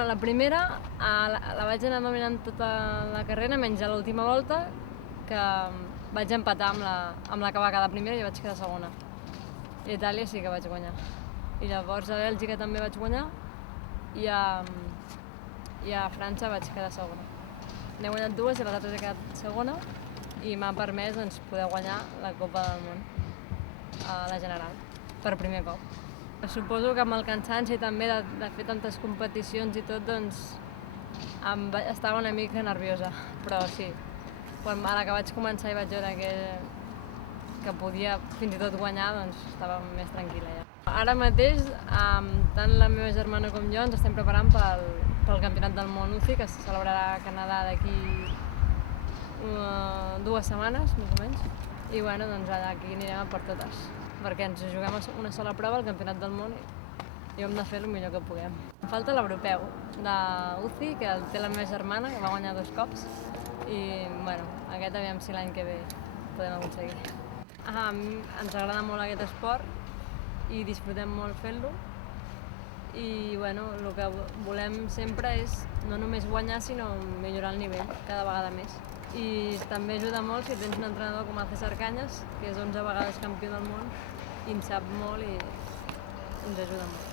La primera la vaig anar dominant tota la carrera, menys a l'última volta, que vaig empatar amb la que va quedar primera i vaig quedar segona. I a Itàlia sí que vaig guanyar. I llavors a Bèlgica també vaig guanyar i a França vaig quedar segona. N'he guanyat dues i les altres he quedat segona i m'ha permès poder guanyar la Copa del Món, la general, per primer cop. Suposo que amb el cansanci també de fer tantes competicions i tot, doncs estava una mica nerviosa, però sí, quan a la que vaig començar i vaig veure que podia fins i tot guanyar, doncs estava més tranquil·la ja. Ara mateix, tant la meva germana com jo ens estem preparant pel Campionat del Món UCI, que se celebrarà a Canadà d'aquí 2 setmanes, més o menys, i bueno, doncs aquí anirem a per totes, perquè ens juguem una sola prova, el Campionat del Món, i hem de fer el millor que puguem. Em falta l'europeu de UCI, que el té la meva germana, que va guanyar 2 cops, i bueno, aquest aviam si l'any que ve podem aconseguir. Ens agrada molt aquest esport i disfrutem molt fent-lo, i bueno, el que volem sempre és no només guanyar, sinó millorar el nivell cada vegada més. I també ajuda molt si tens un entrenador com el César Cañas, que és 11 vegades campió del món i en sap molt i ens ajuda molt.